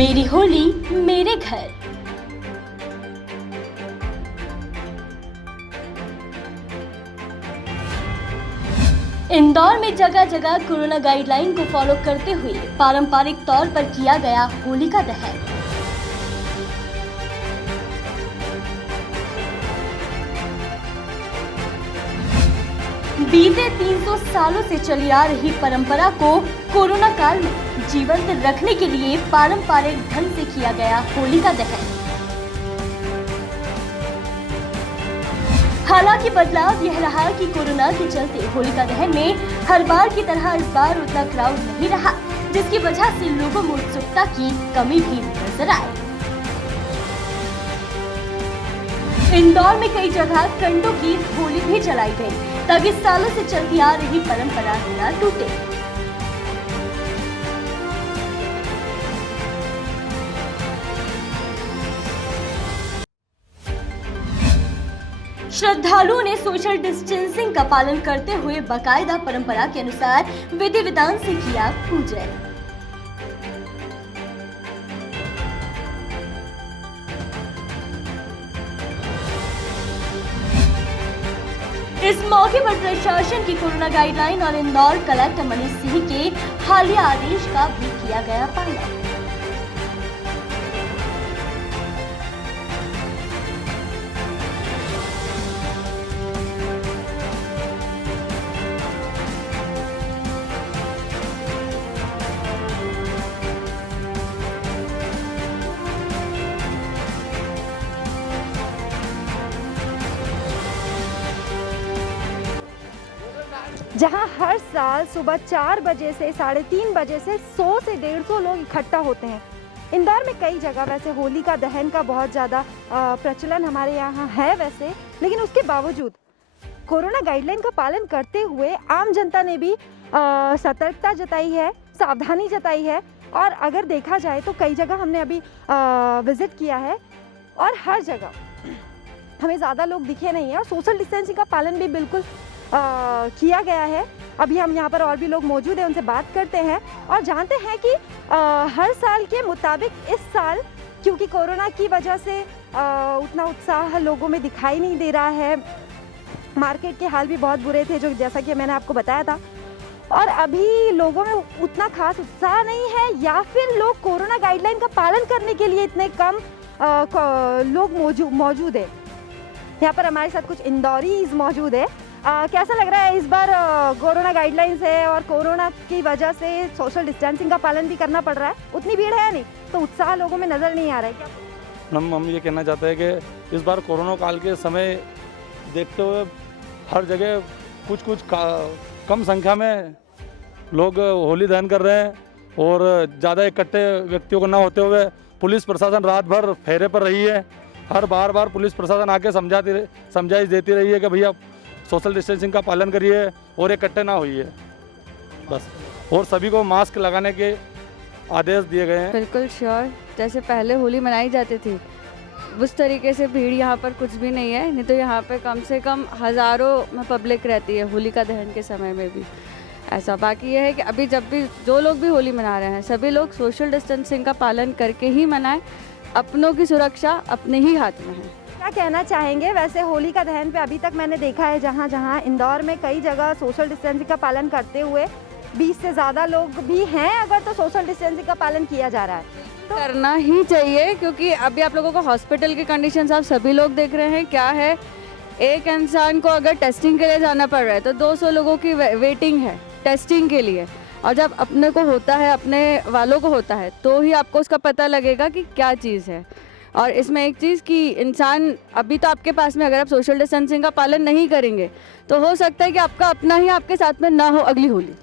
मेरी होली मेरे घर। इंदौर में जगह जगह कोरोना गाइडलाइन को फॉलो करते हुए पारंपरिक तौर पर किया गया होलिका दहन। बीते 300 सालों से चली आ रही परंपरा को कोरोना काल में जीवंत रखने के लिए पारंपरिक ढंग से किया गया होलिका दहन। हालांकि बदलाव यह रहा कि कोरोना के चलते होलिका दहन में हर बार की तरह इस बार उतना क्राउड नहीं रहा, जिसकी वजह से लोगों में उत्सुकता की कमी भी नजर आई। इंदौर में कई जगह कंडों की होली भी जलाई गई ताकि सालों से चलती आ रही परंपरा न टूटे। श्रद्धालुओं ने सोशल डिस्टेंसिंग का पालन करते हुए बाकायदा परंपरा के अनुसार विधि विधान से किया पूजन। इस मौके पर प्रशासन की कोरोना गाइडलाइन और इंदौर कलेक्टर मनीष सिंह के हालिया आदेश का भी किया गया पालन। जहां हर साल सुबह 4 बजे से 3:30 बजे से 100 से 150 लोग इकट्ठा होते हैं। इंदौर में कई जगह वैसे होलिका दहन का बहुत ज़्यादा प्रचलन हमारे यहाँ है वैसे, लेकिन उसके बावजूद कोरोना गाइडलाइन का पालन करते हुए आम जनता ने भी सतर्कता जताई है, सावधानी जताई है। और अगर देखा जाए तो कई जगह हमने अभी विज़िट किया है और हर जगह हमें ज़्यादा लोग दिखे नहीं हैं और सोशल डिस्टेंसिंग का पालन भी बिल्कुल किया गया है। अभी हम यहाँ पर और भी लोग मौजूद हैं, उनसे बात करते हैं और जानते हैं कि हर साल के मुताबिक इस साल क्योंकि कोरोना की वजह से उतना उत्साह लोगों में दिखाई नहीं दे रहा है। मार्केट के हाल भी बहुत बुरे थे, जो जैसा कि मैंने आपको बताया था, और अभी लोगों में उतना खास उत्साह नहीं है या फिर लोग कोरोना गाइडलाइन का पालन करने के लिए इतने कम लोग मौजूद है। यहाँ पर हमारे साथ कुछ इंदौरीज मौजूद है। कैसा लग रहा है इस बार कोरोना गाइडलाइंस है और कोरोना की वजह से सोशल डिस्टेंसिंग का पालन भी करना पड़ रहा है, उतनी भीड़ है नहीं तो उत्साह लोगों में नज़र नहीं आ रहा है क्या? हम ये कहना चाहते हैं कि इस बार कोरोना काल के समय देखते हुए हर जगह कुछ कम संख्या में लोग होली दहन कर रहे हैं और ज़्यादा इकट्ठे व्यक्तियों को ना होते हुए पुलिस प्रशासन रात भर फेरे पर रही है। हर बार पुलिस प्रशासन आके समझाइश देती रही है कि भैया सोशल डिस्टेंसिंग का पालन करिए और इकट्ठे ना होइए बस, और सभी को मास्क लगाने के आदेश दिए गए हैं। बिल्कुल श्योर, जैसे पहले होली मनाई जाती थी उस तरीके से भीड़ यहाँ पर कुछ भी नहीं है। नहीं तो यहाँ पे कम से कम हज़ारों में पब्लिक रहती है होलिका दहन के समय में भी ऐसा। बाकी यह है कि अभी जब भी जो लोग भी होली मना रहे हैं सभी लोग सोशल डिस्टेंसिंग का पालन करके ही मनाएं। अपनों की सुरक्षा अपने ही हाथ में है। क्या कहना चाहेंगे? वैसे होलिका दहन पे अभी तक मैंने देखा है जहाँ जहाँ इंदौर में कई जगह सोशल डिस्टेंसिंग का पालन करते हुए 20 से ज़्यादा लोग भी हैं अगर तो सोशल डिस्टेंसिंग का पालन किया जा रहा है तो करना ही चाहिए, क्योंकि अभी आप लोगों को हॉस्पिटल की कंडीशन आप सभी लोग देख रहे हैं क्या है। एक इंसान को अगर टेस्टिंग के लिए जाना पड़ रहा है तो 200 लोगों की वेटिंग है टेस्टिंग के लिए, और जब अपने को होता है, अपने वालों को होता है तो ही आपको उसका पता लगेगा कि क्या चीज़ है। और इसमें एक चीज़ कि इंसान अभी तो आपके पास में अगर आप सोशल डिस्टेंसिंग का पालन नहीं करेंगे तो हो सकता है कि आपका अपना ही आपके साथ में ना हो अगली होली।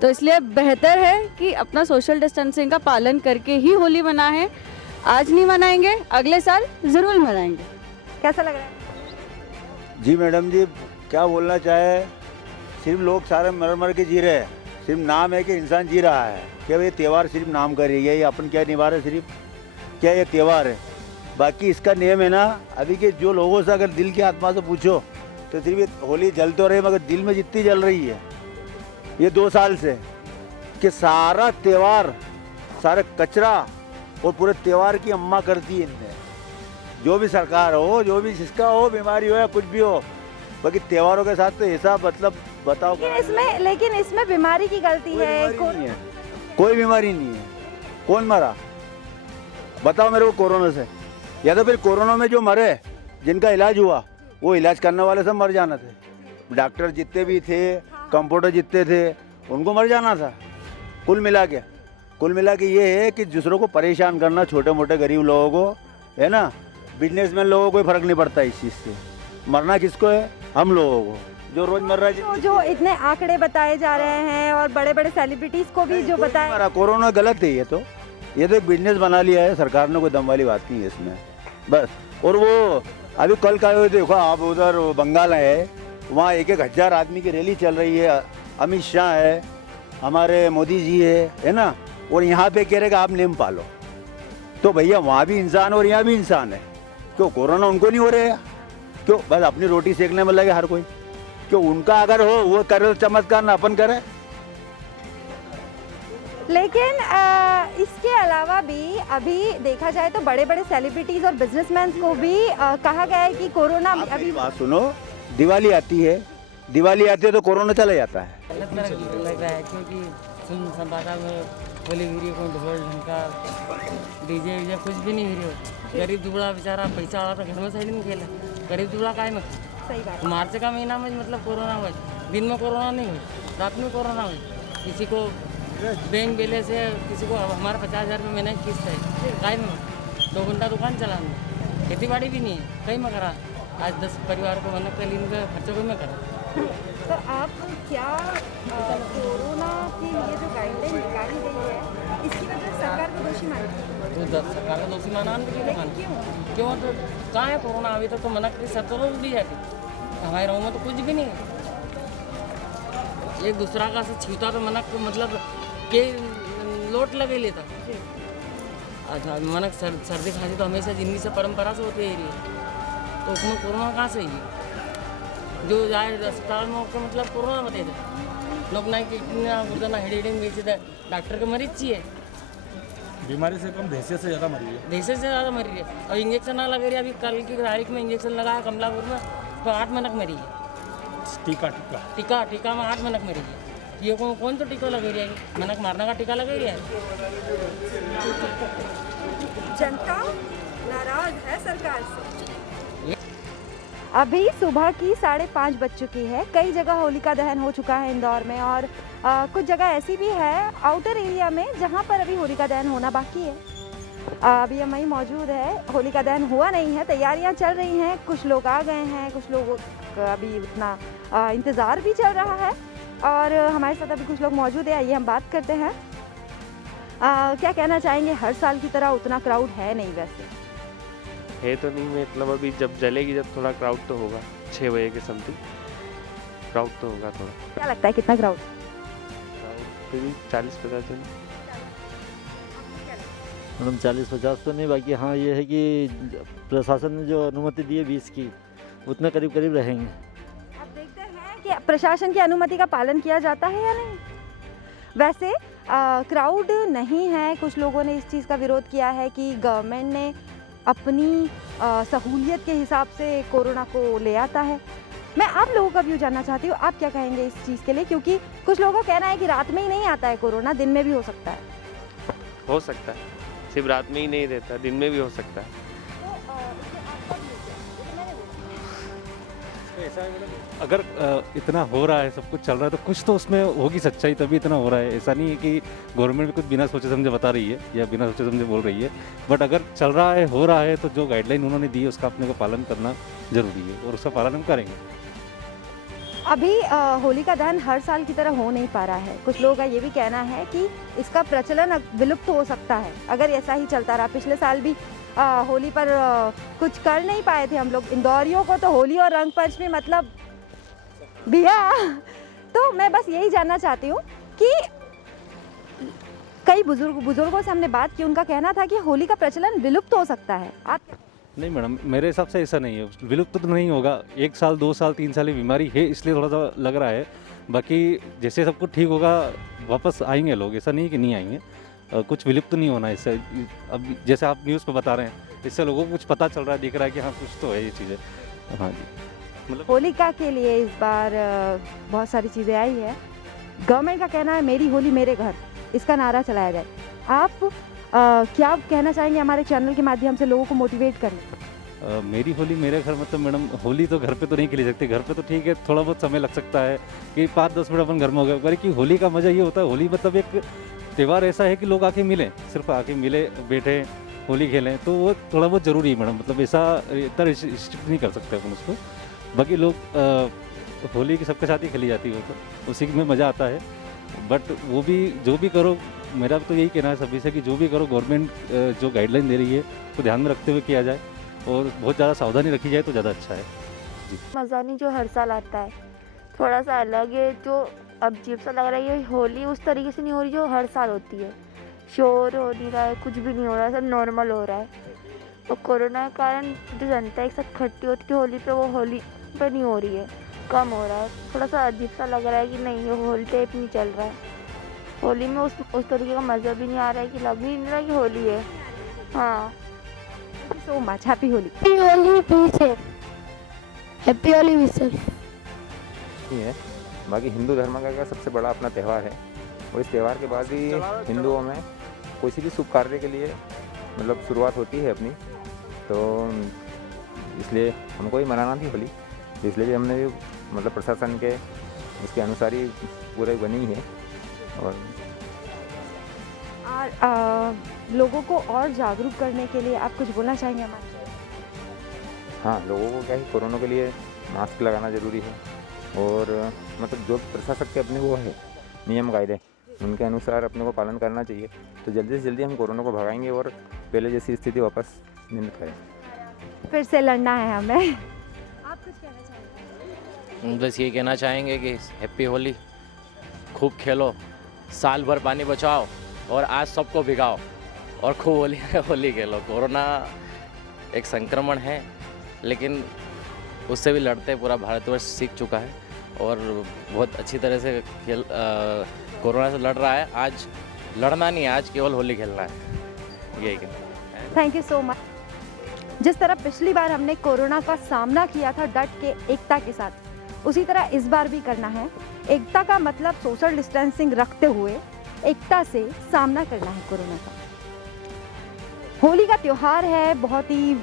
तो इसलिए बेहतर है कि अपना सोशल डिस्टेंसिंग का पालन करके ही होली मनाएं। आज नहीं मनाएंगे अगले साल ज़रूर मनाएंगे। कैसा लग रहा है? जी मैडम जी, क्या बोलना चाहे, सिर्फ लोग सारे मर के जी रहे हैं। सिर्फ नाम है कि इंसान जी रहा है, क्या ये त्यौहार सिर्फ नाम का रही है, ये अपन क्या निभा रहे, सिर्फ क्या ये त्यौहार है। बाकी इसका नियम है ना, अभी के जो लोगों से अगर दिल की आत्मा से पूछो तो सिर्फ ये होली जल तो रही है मगर दिल में जितनी जल रही है ये 2 साल से कि सारा त्यौहार, सारा कचरा और पूरे त्यौहार की अम्मा करती है इनने। जो भी सरकार हो, जो भी जिसका हो, बीमारी हो या कुछ भी हो, बाकी त्योहारों के साथ तो ऐसा मतलब बताओ। लेकिन इसमें बीमारी की गलती है। कोई बीमारी नहीं है। कौन मरा बताओ मेरे को कोरोना से? या तो फिर कोरोना में जो मरे, जिनका इलाज हुआ, वो इलाज करने वाले सब मर जाना थे। डॉक्टर जितने भी थे, कंपाउंडर जितने थे, उनको मर जाना था। कुल मिला के ये है कि दूसरों को परेशान करना, छोटे मोटे गरीब लोगों को, है ना, बिजनेसमैन लोगों को कोई फर्क नहीं पड़ता इस चीज़ से। मरना किसको है? हम लोगों को, जो रोजमर्रा जो इतने आंकड़े बताए जा रहे हैं और बड़े बड़े सेलिब्रिटीज को भी जो बताया। कोरोना गलत है। ये तो एक बिजनेस बना लिया है सरकार ने, कोई दम वाली बात नहीं है इसमें बस। और वो अभी कल का देखो आप, उधर बंगाल है, वहाँ 1-1 हज़ार आदमी की रैली चल रही है। अमित शाह है, हमारे मोदी जी है ना, और यहाँ पे कह रहे कि आप नियम पालो। तो भैया वहाँ भी इंसान और यहाँ भी इंसान है। क्यों कोरोना उनको नहीं हो रहा है? क्यों बस अपनी रोटी सेकने में लगे हर कोई? क्यों उनका अगर हो वो करे तो चमत्कार ना अपन करे। लेकिन इसके अलावा भी अभी देखा जाए तो बड़े बड़े सेलिब्रिटीज और बिजनेसमैन को भी कहा गया है कि कोरोना अभी। बात सुनो, दिवाली आती है तो कोरोना चला जाता है। गलत लग रहा है क्योंकि सुन संपादा में बोली वीडियो को ढोल ढंका डीजे वीजे कुछ भी नहीं वीडियो। गरीब दुबड़ा बेचारा पैसा वाला तो घर में सही नहीं खेला। गरीब दुबड़ा का है ना, सही बात। मार्च का महीना में मतलब कोरोना हुआ, दिन में कोरोना नहीं हुई, रात में कोरोना हुई। किसी को बैंक बैलेंस है, किसी को हमारा 50,000 रुपये महीने किस्त है, काय में 2 घंटा दुकान चलाना, खेती बाड़ी भी नहीं है, कहीं में करा। आज 10 परिवार को मतलब कल इनके खर्चों को मैं करा। तो आप क्या कोरोना के लिए जो गाइडलाइन निकाली गई है इसकी वजह से सरकार को दोषी मानते हैं? तो सरकार का दोषी माना क्यों? तो कहाँ है कोरोना? अभी तक तो मना करी सब तो उड़ी जाती। हमारे गाँव में तो कुछ भी नहीं है। एक दूसरा का से छूता तो मना मतलब के लोट लगे लेता। अच्छा मनक सर्दी खांसी तो हमेशा जिंदगी से परंपरा से होती है, तो उसमें कोरोना कहाँ से ही जो जाए अस्पताल में उसको मतलब कोरोना बता दे लोग ना कि गुर्दा हेडिंग बेचे थे, डॉक्टर के मरीज चाहिए। बीमारी से कम दहशत से ज़्यादा मरी है। दहशत से ज़्यादा मरी है। और इंजेक्शन ना लगे रही, अभी कल की तारीख में इंजेक्शन लगाया कमलापुर में तो 8 मनक मरी है। टीका में 8 मनक मरी है। ये कौन तो टीका लगे रही है? मनक मारने का टीका लगे रही है। जनता नाराज है सरकार से। अभी सुबह की 5:30 बज चुकी है। कई जगह होलिका दहन हो चुका है इंदौर में, और कुछ जगह ऐसी भी है आउटर एरिया में जहां पर अभी होलिका दहन होना बाकी है। अभी हम वहीं मौजूद है, होलिका दहन हुआ नहीं है, तैयारियां चल रही हैं। कुछ लोग आ गए हैं, कुछ लोगों का अभी उतना इंतज़ार भी चल रहा है, और हमारे साथ अभी कुछ लोग मौजूद है। आइए हम बात करते हैं। क्या कहना चाहेंगे? हर साल की तरह उतना क्राउड है नहीं, वैसे है तो नहीं, मतलब अभी जब जलेगी जब थोड़ा क्राउड तो होगा। 6 बजे के समथिंग क्राउड तो होगा थोड़ा। क्या लगता है कितना क्राउड? फिर भी 40-50 जन। मैडम 40-50 तो नहीं, बाकी हाँ ये है कि प्रशासन ने जो अनुमति दी है 20 की, उतना करीब करीब रहेंगे। आप देखते हैं कि प्रशासन की अनुमति का पालन किया जाता है या नहीं। वैसे क्राउड नहीं है। कुछ लोगों ने इस चीज़ का विरोध किया है कि गवर्नमेंट ने अपनी सहूलियत के हिसाब से कोरोना को ले आता है। मैं आप लोगों का व्यू जानना चाहती हूँ, आप क्या कहेंगे इस चीज़ के लिए? क्योंकि कुछ लोगों का कहना है कि रात में ही नहीं आता है कोरोना, दिन में भी हो सकता है। हो सकता है, सिर्फ रात में ही नहीं रहता, दिन में भी हो सकता है। अगर इतना हो रहा है, सब कुछ चल रहा है, तो कुछ तो उसमें होगी सच्चाई, तभी इतना हो रहा है। ऐसा नहीं है कि गवर्नमेंट भी कुछ बिना सोचे समझे बता रही है या बिना सोचे समझे बोल रही है। बट अगर चल रहा है, हो रहा है, तो जो गाइडलाइन उन्होंने दी है उसका अपने को पालन करना जरूरी है, और उसका पालन हम करेंगे। अभी होलिका दहन हर साल की तरह हो नहीं पा रहा है। कुछ लोगों का ये भी कहना है कि इसका प्रचलन विलुप्त हो सकता है अगर ऐसा ही चलता रहा। पिछले साल भी होली पर कुछ कर नहीं पाए थे हम लोग। इंदौरियों को तो होली और रंग पंचमी मतलब भैया। तो मैं बस यही जानना चाहती हूँ कि कई बुजुर्गों से हमने बात की, उनका कहना था कि होली का प्रचलन विलुप्त हो सकता है। आप नहीं मैडम, मेरे हिसाब से ऐसा नहीं है, विलुप्त तो नहीं होगा। 1 साल 2 साल 3 साल की बीमारी है, इसलिए थोड़ा सा लग रहा है। बाकी जैसे सब कुछ ठीक होगा वापस आएंगे लोग, ऐसा नहीं कि नहीं आएंगे। कुछ विलुप्त नहीं होना इससे। अब जैसे आप न्यूज़ पे बता रहे हैं, इससे लोगों को कुछ पता चल रहा है, दिख रहा है कि हाँ कुछ तो है ये चीज़ें। हाँ जी, मतलब होलिका के लिए इस बार बहुत सारी चीज़ें आई है। गवर्नमेंट का कहना है मेरी होली मेरे घर, इसका नारा चलाया जाए। आप क्या कहना चाहेंगे हमारे चैनल के माध्यम से लोगों को मोटिवेट करने? मेरी होली मेरे घर मतलब मैडम होली तो घर पे तो नहीं खेली सकती। घर पे तो ठीक है, थोड़ा बहुत समय लग सकता है कि 5-10 मिनट अपन घर में हो गए, पर कि होली का मज़ा ये होता है, होली मतलब एक त्यौहार ऐसा है कि लोग आके मिलें, सिर्फ आके मिले बैठे होली खेलें, तो वो थोड़ा बहुत ज़रूरी है मैडम। मतलब ऐसा इतना रिस्ट्रिक्ट नहीं कर सकते अपन उसको। बाकी लोग होली की सबके साथ ही खेली जाती है, तो उसी में मज़ा आता है। बट वो भी जो भी करो, मेरा तो यही कहना है सभी से कि जो भी करो गवर्नमेंट जो गाइडलाइन दे रही है तो ध्यान में रखते हुए किया जाए और बहुत ज़्यादा सावधानी रखी जाए तो ज़्यादा अच्छा है। मज़ा नहीं जो हर साल आता है, थोड़ा सा अलग है, जो अजीब सा लग रहा है। ये होली उस तरीके से नहीं हो रही जो हर साल होती है। शोर हो नहीं रहा है, कुछ भी नहीं हो रहा है, सब नॉर्मल हो रहा है। और कोरोना के कारण जो जनता एक साथ इकट्ठी होती थी होली पे, वो होली पे नहीं हो रही है, कम हो रहा है। थोड़ा सा अजीब सा लग रहा है कि नहीं ये होली टाइप नहीं चल रहा है। होली में उस तरीके का मज़ा भी नहीं आ रहा है, कि लग भी नहीं रहा है कि होली है। हाँ, so much, happy Holi. Happy Holi विशेष ही है। बाकी हिंदू धर्म का सबसे बड़ा अपना त्यौहार है, और इस त्यौहार के बाद ही हिंदुओं में किसी भी शुभ कार्य के लिए मतलब शुरुआत होती है अपनी, तो इसलिए हमको ही मनाना थी होली, इसलिए भी हमने भी मतलब प्रशासन के उसके अनुसार ही पूरे बनी है। और लोगों को और जागरूक करने के लिए आप कुछ बोलना चाहेंगे हमारे? हाँ, लोगों को क्या है, कोरोना के लिए मास्क लगाना ज़रूरी है, और मतलब जो प्रशासक के अपने वो है नियम कायदे, उनके अनुसार अपने को पालन करना चाहिए, तो जल्दी से जल्दी हम कोरोना को भगाएंगे और पहले जैसी स्थिति वापस निर्मित करें। फिर से लड़ना है हमें। आप कुछ कहना चाहेंगे? बस ये कहना चाहेंगे कि हैप्पी होली, खूब खेलो, साल भर पानी बचाओ और आज सबको भिगाओ और खूब होली खेलो। कोरोना एक संक्रमण है, लेकिन उससे भी लड़ते पूरा भारतवर्ष सीख चुका है और बहुत अच्छी तरह से कोरोना से लड़ रहा है। आज लड़ना नहीं है, आज केवल होली खेलना है, यही कहना। Thank you so much. जिस तरह पिछली बार हमने कोरोना का सामना किया था डट के एकता के साथ, उसी तरह इस बार भी करना है। एकता का मतलब सोशल डिस्टेंसिंग रखते हुए एकता से सामना करना है कोरोना का। होली का त्यौहार है, बहुत ही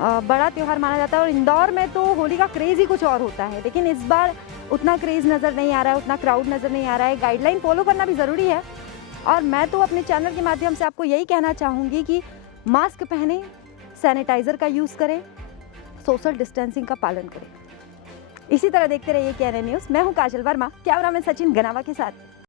बड़ा त्यौहार माना जाता है, और इंदौर में तो होली का क्रेज़ ही कुछ और होता है, लेकिन इस बार उतना क्रेज़ नज़र नहीं आ रहा है, उतना क्राउड नज़र नहीं आ रहा है। गाइडलाइन फॉलो करना भी ज़रूरी है, और मैं तो अपने चैनल के माध्यम से आपको यही कहना चाहूँगी कि मास्क पहनें, सैनिटाइज़र का यूज़ करें, सोशल डिस्टेंसिंग का पालन करें। इसी तरह देखते रहिए KNN न्यूज़। मैं हूँ काजल वर्मा, कैमरामैन सचिन गनावा के साथ।